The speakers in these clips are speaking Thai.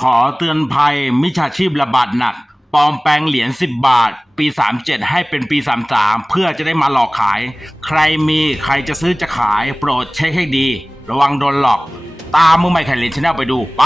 ขอเตือนภัยมิจฉาชีพระบาดหนักปลอมแปลงเหรียญ10 บาท ปี 37 ให้เป็นปี 33 เพื่อจะได้มาหลอกขาย ใครมีใครจะซื้อจะขาย โปรดเช็คให้ดี ระวังโดนหลอก ตามมือใหม่ไข่เลนชแนลไปดูไป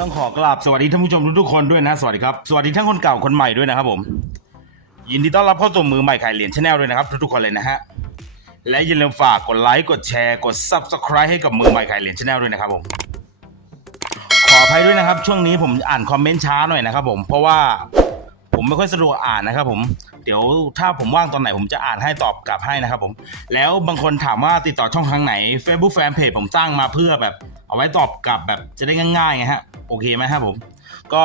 ต้องขอกราบสวัสดีท่านผู้ชมทุกๆคนด้วยนะสวัสดีครับสวัสดีทั้งคนเก่าคนใหม่ด้วยนะครับผมยินดีต้อนรับเข้าสู่มือใหม่ขายเหรียญชาแนลด้วยนะครับทุกๆคนเลยนะฮะและอย่าลืมฝากกดไลค์กดแชร์กด Subscribe ให้กับมือใหม่ขายเหรียญชาแนลด้วยนะครับผมขออภัยด้วยนะครับ ช่วงนี้ผมอ่านคอมเมนต์ช้าหน่อยนะครับผมเพราะว่าผมไม่ค่อยสะดวกอ่านนะครับผมเดี๋ยวถ้าผมว่างตอนไหนผมจะอ่านให้ตอบกลับให้นะครับผมแล้วบางคนถามว่าติดต่อช่องทางไหน Facebook Fanpage ผมสร้างมาเพื่อแบบเอาไว้ตอบกลับแบบจะได้ง่ายๆไงฮะโอเคไหมครับผม ก็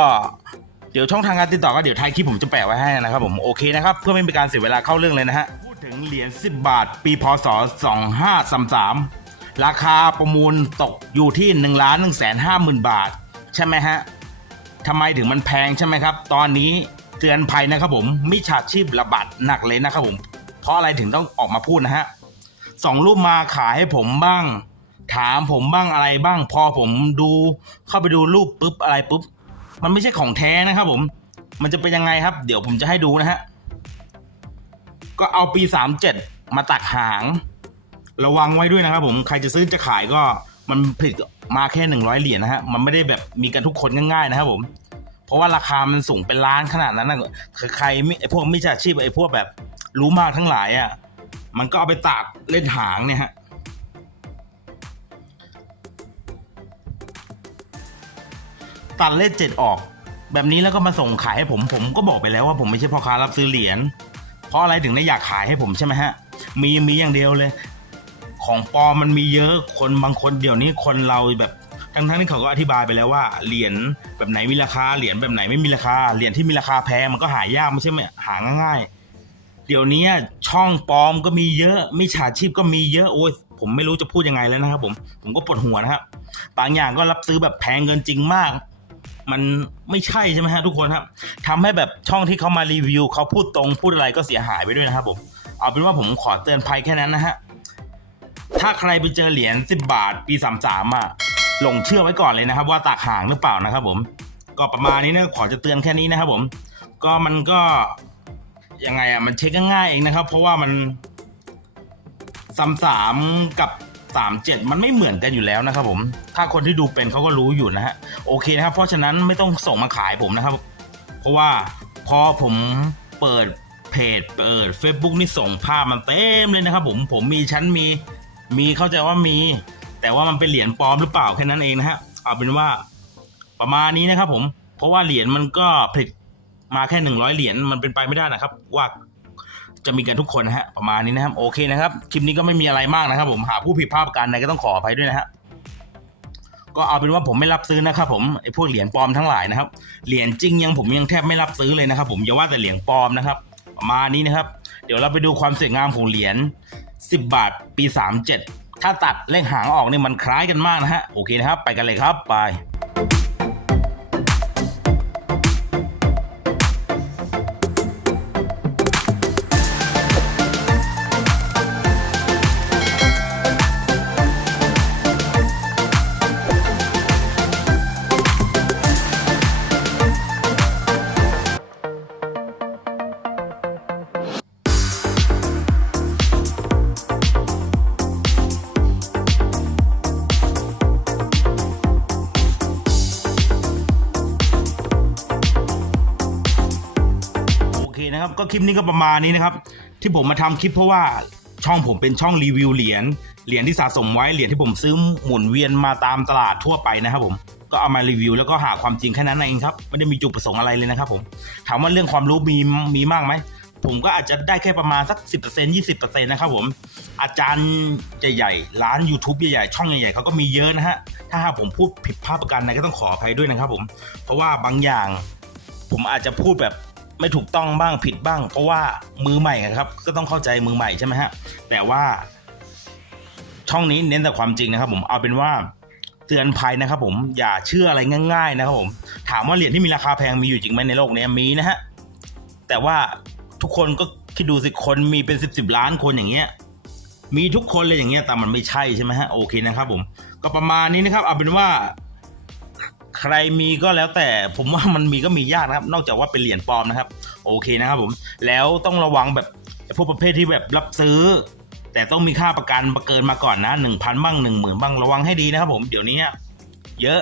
เดี๋ยวช่องทางการติดต่อก็เดี๋ยวท้ายคลิปผมจะแปะไว้ให้นะครับผมโอเคนะครับเพื่อไม่เป็นการเสียเวลาเข้าเรื่องเลยนะฮะพูดถึงเหรียญ10 บาท ปีพศ 2533 ราคาประมูลตกอยู่ที่1นึ่งล้านหนึ่งแสนห้าหมื่นบาท ใช่ไหมฮะทำไมถึงมันแพงใช่ไหมครับ ตอนนี้เตือนภัยนะครับผมมิจฉาชีพระบาดหนักเลยนะครับผม เพราะอะไรถึงต้องออกมาพูดนะฮะส่งรูปมาขายให้ผมบ้าง ถามผมบ้างอะไรบ้าง พอผมดูเข้าไปดูรูปปุ๊บอะไรปุ๊บ มันไม่ใช่ของแท้นะครับผม มันจะเป็นยังไงครับ เดี๋ยวผมจะให้ดูนะฮะ ก็เอาปีสามเจ็ดมาตักหาง ระวังไว้ด้วยนะครับผม ใครจะซื้อจะขายก็มันผลิตมาแค่หนึ่งร้อยเหรียญนะฮะ มันไม่ได้แบบมีกันทุกคนง่ายๆนะครับผม เพราะว่าราคามันสูงเป็นล้านขนาดนั้นนะใครไม่พวกมิจฉาชีพไอพวกแบบรู้มากทั้งหลายอะ มันก็เอาไปตากเล่นหางเนี่ยฮะ ตัดเลขเจ็ดออก แบบนี้แล้วก็มาส่งขายให้ผมผมก็บอกไปแล้วว่าผมไม่ใช่พ่อค้ารับซื้อเหรียญเพราะอะไรถึงได้อยากขายให้ผมใช่ไหมฮะ มีมีอย่างเดียวเลย ของปลอมมันมีเยอะคนบางคนเดี๋ยวนี้คนเราแบบทั้งทั้งที่เขาก็อธิบายไปแล้วว่าเหรียญแบบไหนมีราคาเหรียญแบบไหนไม่มีราคาเหรียญที่มีราคาแพงมันก็หายากไม่ใช่ไหมหาง่ายๆ เดี๋ยวนี้ช่องปลอมก็มีเยอะมิจฉาชีพก็มีเยอะโอ้ยผมไม่รู้จะพูดยังไงแล้วนะครับผมผมก็ปวดหัวนะครับบางอย่างก็รับซื้อแบบแพงเกินจริงมาก มันไม่ใช่ใช่ไหมฮะทุกคนครับทำให้แบบช่องที่เขามารีวิวเขาพูดตรงพูดอะไรก็เสียหายไปด้วยนะครับผมเอาเป็นว่าผมขอเตือนภัยแค่นั้นนะฮะถ้าใครไปเจอเหรียญ10 บาท ปี 33อะหลงเชื่อไว้ก่อนเลยนะครับ ว่าตากห่างหรือเปล่านะครับผม ก็ประมาณนี้นะขอจะเตือนแค่นี้นะครับผม ก็มันก็ยังไงอะมันเช็คง่ายๆเองนะครับ เพราะว่ามันสามสามกับ สามเจ็ดมันไม่เหมือนกันอยู่แล้วนะครับผม ถ้าคนที่ดูเป็นเขาก็รู้อยู่นะฮะ โอเคนะครับ เพราะฉะนั้นไม่ต้องส่งมาขายผมนะครับ เพราะว่าพอผมเปิดเพจเปิด Facebook นี่ส่งภาพมันเต็มเลยนะครับผม ผมมีชั้นมี มีเข้าใจว่ามี แต่ว่ามันเป็นเหรียญปลอมหรือเปล่าแค่นั้นเองนะฮะ เอาเป็นว่าประมาณนี้นะครับผม เพราะว่าเหรียญมันก็ผลิตมาแค่หนึ่งร้อยเหรียญมันเป็นไปไม่ได้นะครับว่า จะมีกันทุกคนนะฮะประมาณนี้นะครับโอเคนะครับคลิปนี้ก็ไม่มีอะไรมากนะครับ ผมหากผู้ผิดพลาดประการใดก็ต้องขออภัยด้วยนะฮะก็เอาเป็นว่าผมไม่รับซื้อนะครับผมไอ้พวกเหรียญปลอมทั้งหลายนะครับเหรียญจริงยังผมยังแทบไม่รับซื้อเลยนะครับ ผมอย่าว่าแต่เหรียญปลอมนะครับ ประมาณนี้นะครับ เดี๋ยวเราไปดูความสวยงามของเหรียญ10 บาทปี 37 ถ้าตัดเลขหางออกนี่มันคล้ายกันมากนะฮะโอเคนะครับ ไปกันเลยครับไป ก็คลิปนี้ก็ประมาณนี้นะครับ ที่ผมมาทำคลิปเพราะว่าช่องผมเป็นช่องรีวิวเหรียญเหรียญที่สะสมไว้เหรียญที่ผมซื้อหมุนเวียนมาตามตลาดทั่วไปนะครับผมก็เอามารีวิวแล้วก็หาความจริงแค่นั้นเองครับไม่ได้มีจุดประสงค์อะไรเลยนะครับผมถามว่าเรื่องความรู้มีมีมากไหมผมก็อาจจะได้แค่ประมาณสัก 10% 20%นะครับผมอาจารย์ใหญ่ๆร้าน YouTube ใหญ่ๆช่องใหญ่ๆเขาก็มีเยอะนะฮะถ้าหากผมพูดผิดพลาดประการใดก็ต้องขออภัยด้วยนะครับผมเพราะว่าบางอย่างผมอาจจะพูดแบบ ไม่ถูกต้องบ้างผิดบ้าง เพราะว่ามือใหม่ครับ ก็ต้องเข้าใจมือใหม่ใช่ไหมฮะแต่ว่า ช่องนี้เน้นแต่ความจริงนะครับ ผมเอาเป็นว่าเตือนภัยนะครับผมอย่าเชื่ออะไรง่าย ๆ นะครับ ผม ถามว่าเหรียญที่มีราคาแพงมีอยู่จริงไหมในโลกนี้มีนะฮะแต่ว่าทุกคนก็คิดดูสิคนมีเป็นสิบสิบล้านคนอย่างเงี้ยมีทุกคนเลยอย่างเงี้ยแต่มันไม่ใช่ใช่ไหมฮะโอเคนะครับ ผม ก็ประมาณนี้นะครับ เอาเป็นว่า ใครมีก็แล้วแต่ผมว่ามันมีก็มียากนะครับ นอกจากว่าเป็นเหรียญปลอมนะครับ โอเคนะครับผมแล้วต้องระวังแบบพวกประเภทที่แบบรับซื้อ แต่ต้องมีค่าประกันประเกินมาก่อนนะหนึ่งพันบ้างหนึ่งหมื่นบ้างระวังให้ดีนะครับผมเดี๋ยวนี้เยอะ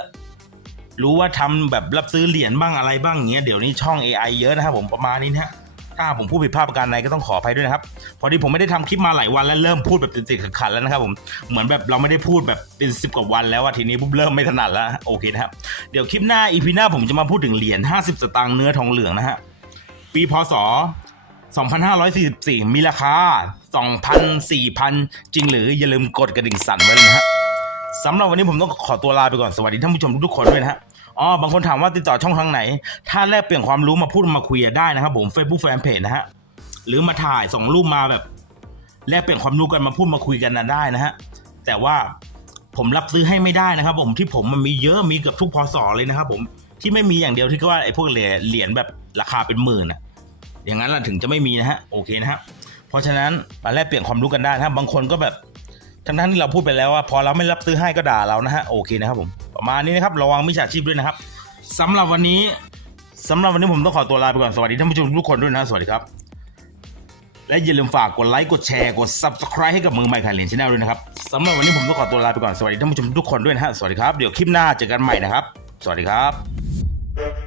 รู้ว่าทำแบบรับซื้อเหรียญบ้างอะไรบ้างอย่างเงี้ยเดี๋ยวนี้ช่อง AI เยอะนะครับผมประมาณนี้นะฮะ ถ้าผมพูดผิดพลาดประการใดก็ต้องขออภัยด้วยนะครับ พอดีผมไม่ได้ทำคลิปมาหลายวันแล้วเริ่มพูดแบบติดๆขัดๆแล้วนะครับผมเหมือนแบบเราไม่ได้พูดแบบเป็นสิบกว่าวันแล้วอะทีนี้ปุ๊บเริ่มไม่ถนัดแล้วโอเคนะครับเดี๋ยวคลิปหน้าอีพีหน้าผมจะมาพูดถึงเหรียญ50 สตางค์เนื้อทองเหลืองนะฮะปีพศ2544 มีราคา 2,000 4,000 จริงหรืออย่าลืมกดกระดิ่งสั่นไว้เลยนะฮะสำหรับวันนี้ผมต้องขอตัวลาไปก่อนสวัสดีท่านผู้ชมทุกๆคนด้วยนะฮะ อ๋อบางคนถามว่าติดต่อช่องทางไหน ถ้าแลกเปลี่ยนความรู้มาพูดมาคุยได้นะครับผม Facebook Fanpage นะฮะ หรือมาถ่ายส่งรูปมาแบบ แลกเปลี่ยนความรู้กันมาพูดมาคุยกันนะได้นะฮะ แต่ว่าผมรับซื้อให้ไม่ได้นะครับ ผมที่ผมมันมีเยอะมีเกือบทุกพศเลยนะครับผมที่ไม่มีอย่างเดียวที่ก็ว่าไอ้พวกเหรียญแบบราคาเป็นหมื่นอะอย่างนั้นล่ะถึงจะไม่มีนะฮะโอเคนะฮะเพราะฉะนั้นมาแลกเปลี่ยนความรู้กันได้นะครับบางคนก็แบบทั้งทั้งๆที่เราพูดไปแล้วว่าพอเราไม่รับซื้อให้ก็ด่าเรานะฮะโอเคนะครับผม ประมาณนี้นะครับระวังมิจฉาชีพด้วยนะครับสำหรับวันนี้สำหรับวันนี้ผมต้องขอตัวลาไปก่อนสวัสดีท่านผู้ชมทุกคนด้วยนะสวัสดีครับ และอย่าลืมฝากกดไลค์กดแชร์กด subscribe ให้กับมือใหม่ขายเหรียญชาแนลด้วยนะครับสำหรับวันนี้ผมต้องขอตัวลาไปก่อนสวัสดีท่านผู้ชมทุกคนด้วยนะฮะสวัสดีครับเดี๋ยวคลิปหน้าเจอกันใหม่นะครับ สวัสดีครับ